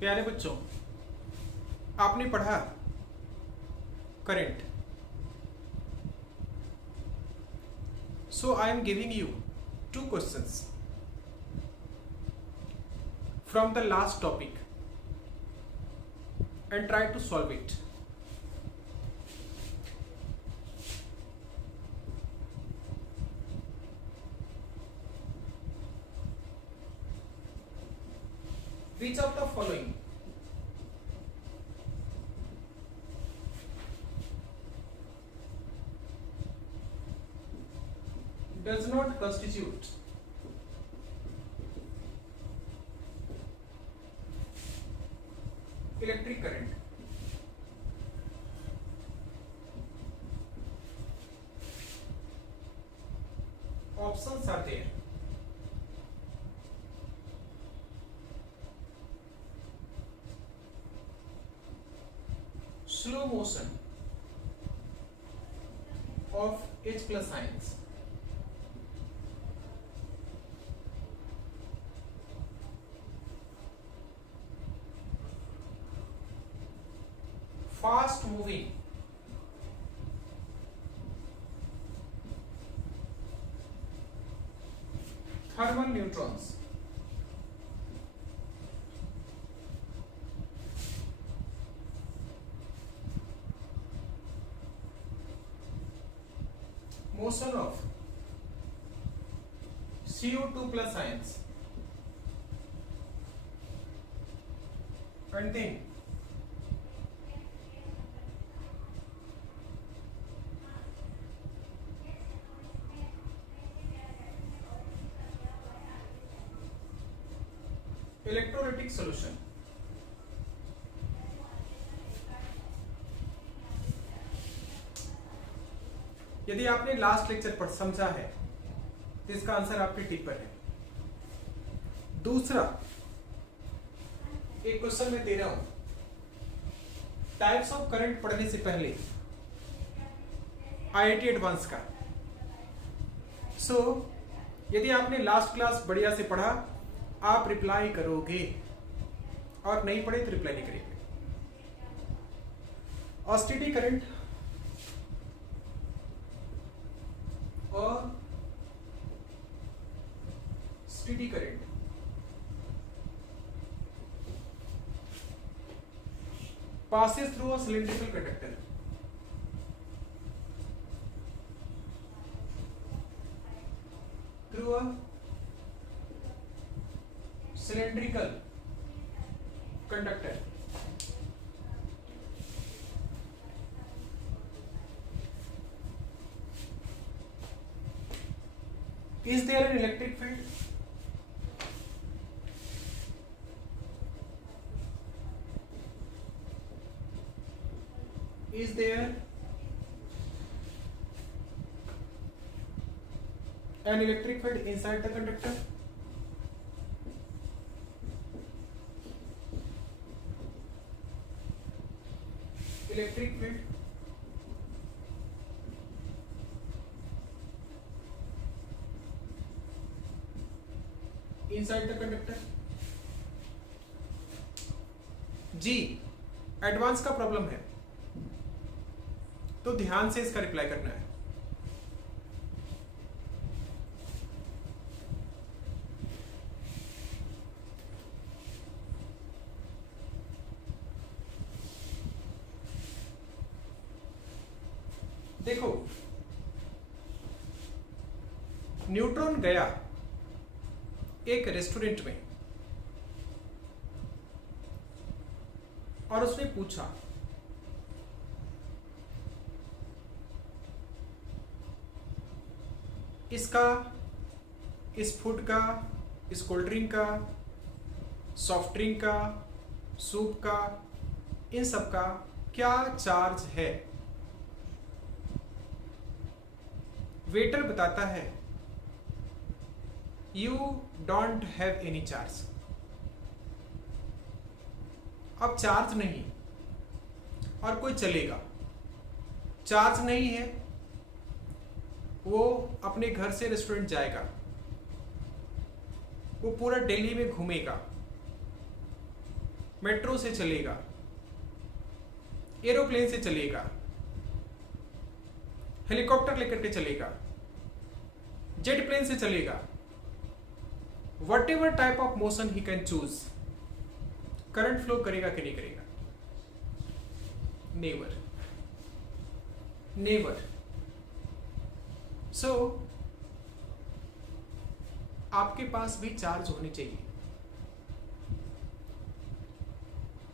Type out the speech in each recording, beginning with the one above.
प्यारे बच्चों, आपने पढ़ा करंट। सो I am giving you two questions from the last topic and try to solve it. Which of the following does not constitute electric current? Options are there. Slow motion of H plus ions, fast moving thermal neutrons, motion of CO2 plus ions, and then electrolytic solution. यदि आपने last lecture पर समझा है तो इसका आंसर आपके टिक पर है। दूसरा एक क्वेश्चन मैं दे रहा हूं, टाइप्स ऑफ करंट पढ़ने से पहले आईआईटी एडवांस का। यदि आपने लास्ट क्लास बढ़िया से पढ़ा आप रिप्लाई करोगे, और नहीं पढ़े तो रिप्लाई नहीं करेंगे। और स्टेडी करंट और steady current passes through a cylindrical conductor. Through a cylindrical conductor. Is there an electric field? Is there an electric field inside the conductor? Electric field inside the conductor? जी, advance का problem है तो ध्यान से इसका रिप्लाई करना है। देखो, न्यूट्रॉन गया एक रेस्टोरेंट में और उसने पूछा इसका, इस फूड का, इस कोल्ड ड्रिंक का, सॉफ्ट ड्रिंक का, सूप का, इन सब का क्या चार्ज है। वेटर बताता है you don't have any charge. अब चार्ज नहीं और कोई चलेगा, चार्ज नहीं है, वो अपने घर से रेस्टोरेंट जाएगा, वो पूरा दिल्ली में घूमेगा, मेट्रो से चलेगा, एरोप्लेन से चलेगा, हेलीकॉप्टर लेकर के चलेगा, जेट प्लेन से चलेगा, what ever type of motion he can choose, current flow करेगा कि नहीं करेगा? Never, never. सो आपके पास भी चार्ज होने चाहिए,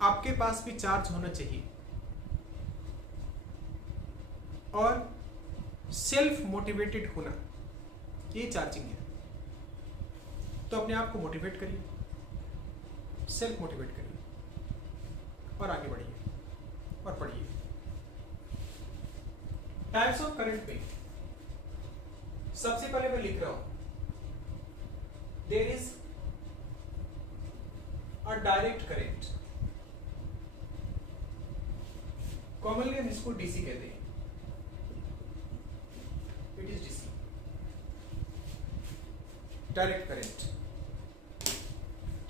आपके पास भी चार्ज होना चाहिए और सेल्फ मोटिवेटेड होना, ये चार्जिंग है। तो अपने आप को मोटिवेट करिए, सेल्फ मोटिवेट करिए और आगे बढ़िए और पढ़िए। टाइप्स ऑफ करंट में सबसे पहले मैं लिख रहा हूं, there is a direct current, commonly हम इसको डीसी कहते हैं, it is DC, direct current.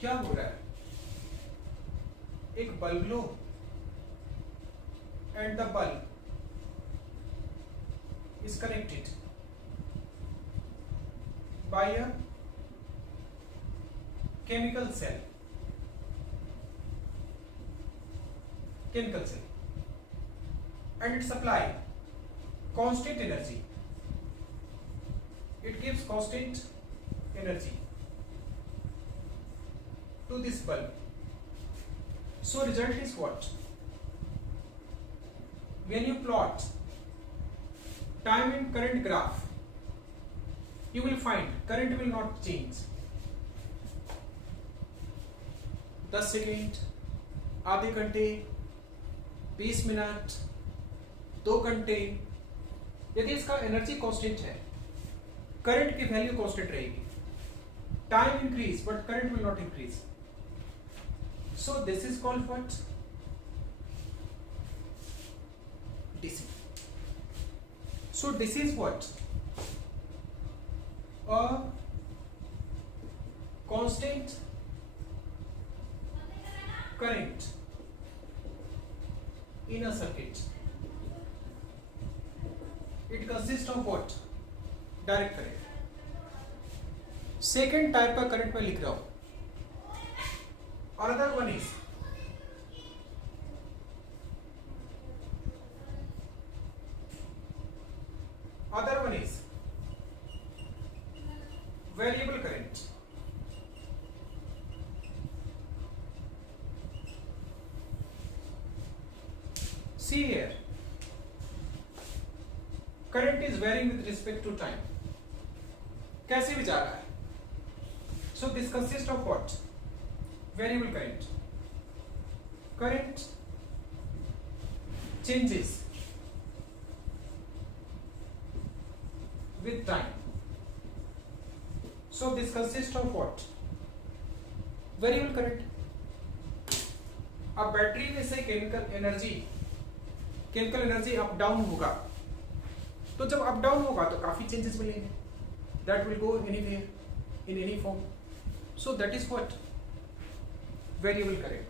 क्या हो रहा है? एक बल्ब लो and the bulb is connected by a chemical cell, and it supply constant energy, it gives constant energy to this bulb. So result is what? When you plot time and current graph, you will find current will not change. 10 सेकेंड, आधे घंटे, 20 मिनट, 2 घंटे, यदि इसका energy constant है, करंट की value constant रहेगी। Time increase but current will not increase. So this is called what? DC. So this is what? A constant current in a circuit. It consists of what? Direct current. Second type का करंट मैं लिख रहा हूं. Another one is variable current. See here, current is varying with respect to time. कैसे भी जा रहा है? So this consists of what? Variable current. Current changes with time. So this consists of what? Variable current. अब बैटरी में से chemical energy up down होगा, तो जब अप डाउन होगा तो काफी चेंजेस मिलेंगे, that will go anywhere in any form, so that is what? Variable current.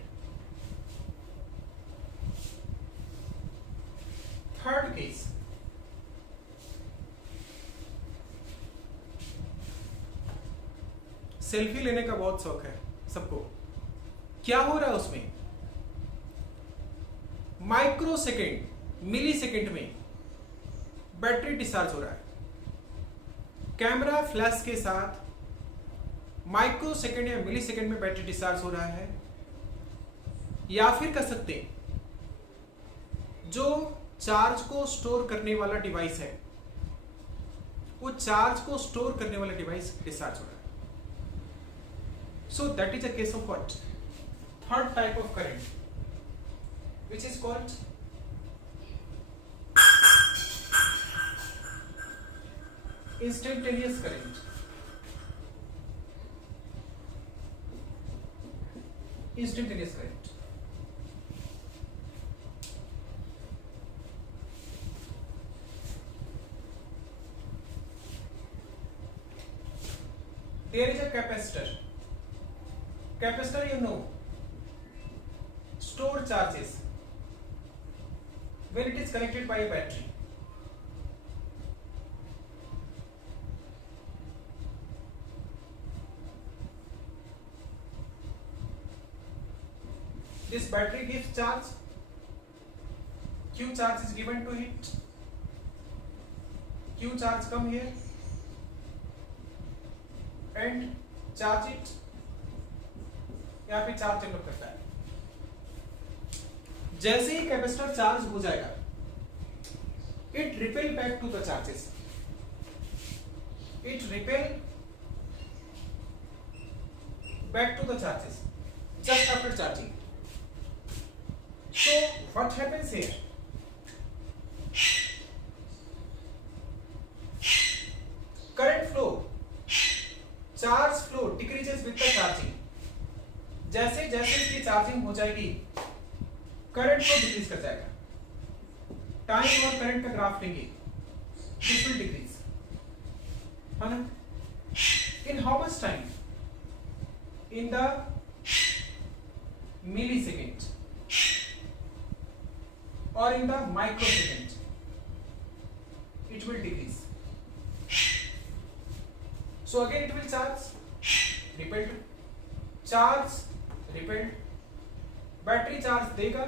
Third case, selfie लेने का बहुत शौक है सबको। क्या हो रहा है उसमें? माइक्रो सेकेंड, मिली सेकेंड में बैटरी डिस्चार्ज हो रहा है। कैमरा फ्लैश के साथ माइक्रो सेकेंड या मिली सेकेंड में बैटरी डिस्चार्ज हो रहा है। या फिर कह सकते हैं जो चार्ज को स्टोर करने वाला डिवाइस है, वो चार्ज को स्टोर करने वाला डिवाइस डिस्चार्ज हो रहा है। So that is a case of what? Third type of current, which is called instantaneous current. Instantaneous current. There is a capacitor. Capacitor, you know, store charges when it is connected by a battery. This battery gives charge, Q charge is given to it, Q charge come here and charge it, यहाँ पे charge develop करता है। जैसे ही capacitor charge हो जाएगा, it repel back to the charges, it repel back to the charges just after charging. So what happens here? Current flow, charge flow decreases with the charging. जैसे जैसे इसकी चार्जिंग हो जाएगी, करंट फ्लो डिक्रीज कर जाएगा। टाइम और करंट का ग्राफ लेंगे, दिस विल डिक्रीज, है ना? In how much time? In the millisecond or in the microsecond, it will decrease. So again it will charge, repelled, charge, repelled, battery charge देगा,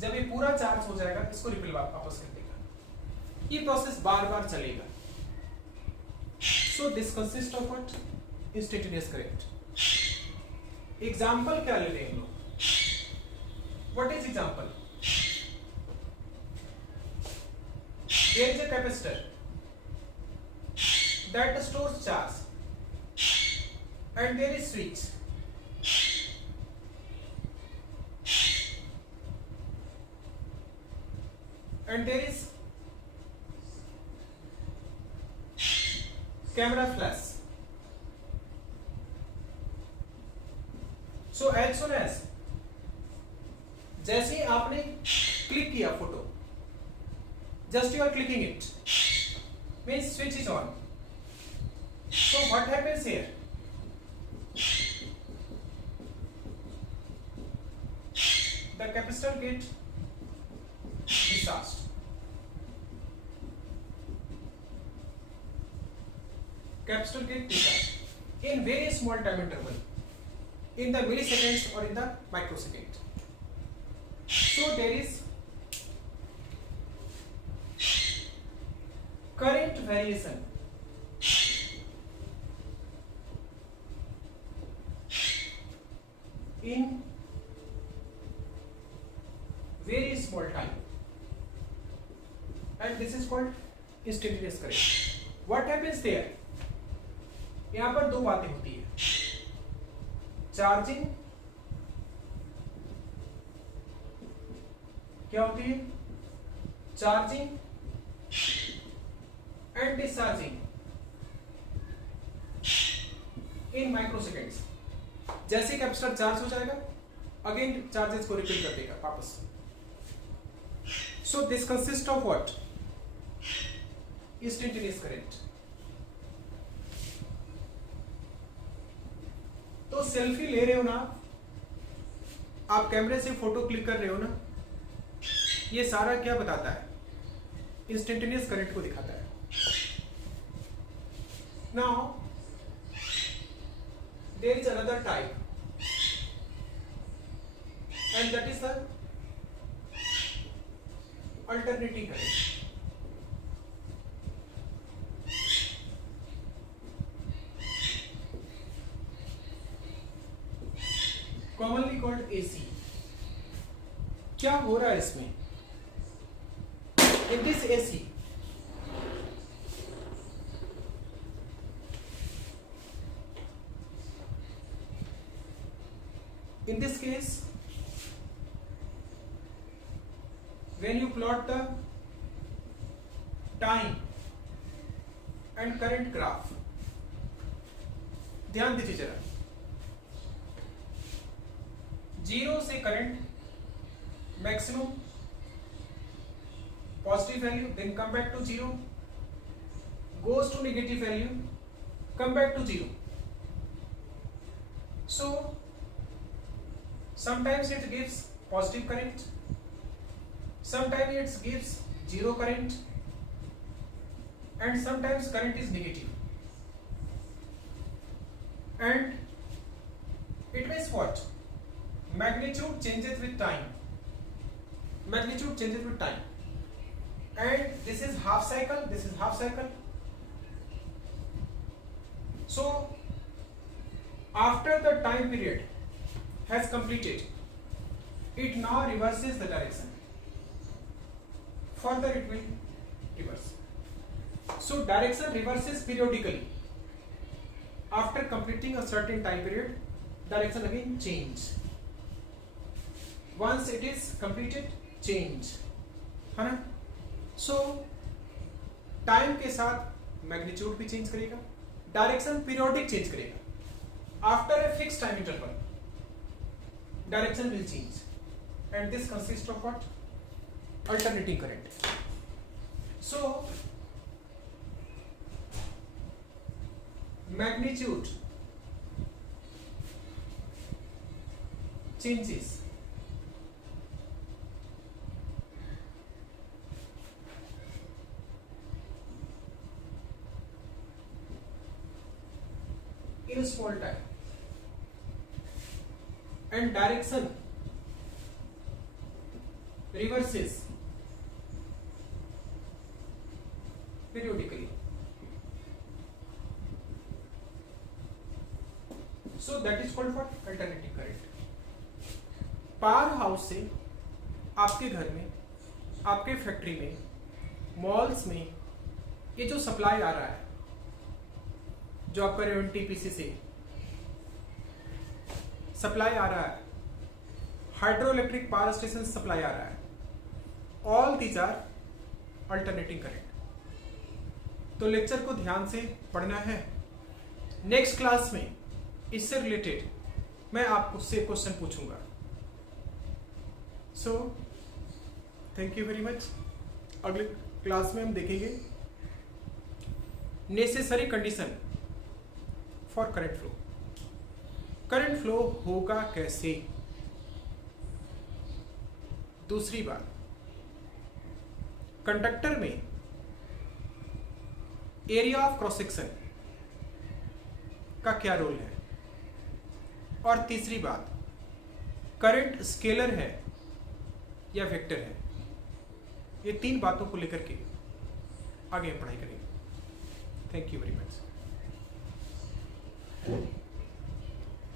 जब ये पूरा चार्ज हो जाएगा इसको रिपेल वापस कर देगा। ये प्रोसेस बार बार चलेगा। So this consists of what? Instantaneous current. Example क्या ले रहे हैं हम लोग? What is example? There is a capacitor that stores charge and there is switch. And there is camera flash. So as soon as जैसे ही आपने क्लिक किया photo, just you are clicking it, means switch is on. So what happens here? The capacitor get discharged. Capacitor get discharged in very small time interval, in the milliseconds or in the microsecond. So there is current variation in very small time, and this is called instantaneous current. What happens there? यहाँ पर दो बातें होती है, चार्जिंग क्या होती है? Charging and discharging इन माइक्रोसेकेंड्स। जैसे कैपेसिटर चार्ज हो जाएगा, अगेन चार्जेस को रिपीट कर देगा वापस। So this consist of what? Instantaneous current. तो सेल्फी ले रहे हो ना आप, कैमरे से फोटो क्लिक कर रहे हो ना, ये सारा क्या बताता है? इंस्टेंटेनियस करंट को दिखाता है। Now there is another type and that is the alternating current. Commonly called AC. क्या हो रहा है इसमें? In this AC, in this case, when you plot the time and current graph, ध्यान दीजिए जरा, जीरो से current maximum positive value, then come back to zero, goes to negative value, come back to zero. So sometimes it gives positive current, sometimes it gives zero current, and sometimes current is negative. And it means what? Magnitude changes with time. Magnitude changes with time. And this is half cycle, this is half cycle. So after the time period has completed, it now reverses the direction. Further it will reverse. So direction reverses periodically. After completing a certain time period, direction again change. Once it is completed, change, है ना? So time के साथ मैग्नीट्यूड भी चेंज करेगा, direction periodic change करेगा. After a fix time interval direction will change, and this consist of what? Alternating current. So magnitude changes in small time, and direction reverses periodically. So that is called what? Alternating current. Power house से आपके घर में, आपके फैक्ट्री में, मॉल्स में ये जो सप्लाई आ रहा है, जो आपका एनटीपीसी से सप्लाई आ रहा है, hydroelectric power station supply आ रहा है, all these are alternating current. तो लेक्चर को ध्यान से पढ़ना है. नेक्स्ट क्लास में इससे रिलेटेड मैं आपसे क्वेश्चन पूछूंगा. So thank you very much. अगले क्लास में हम देखेंगे necessary condition for current flow. Current flow होगा कैसे? दूसरी बात, कंडक्टर में एरिया ऑफ क्रॉस सेक्शन का क्या रोल है? और तीसरी बात, करंट स्केलर है या वेक्टर है? ये तीन बातों को लेकर के आगे पढ़ाई करेंगे. Thank you very much.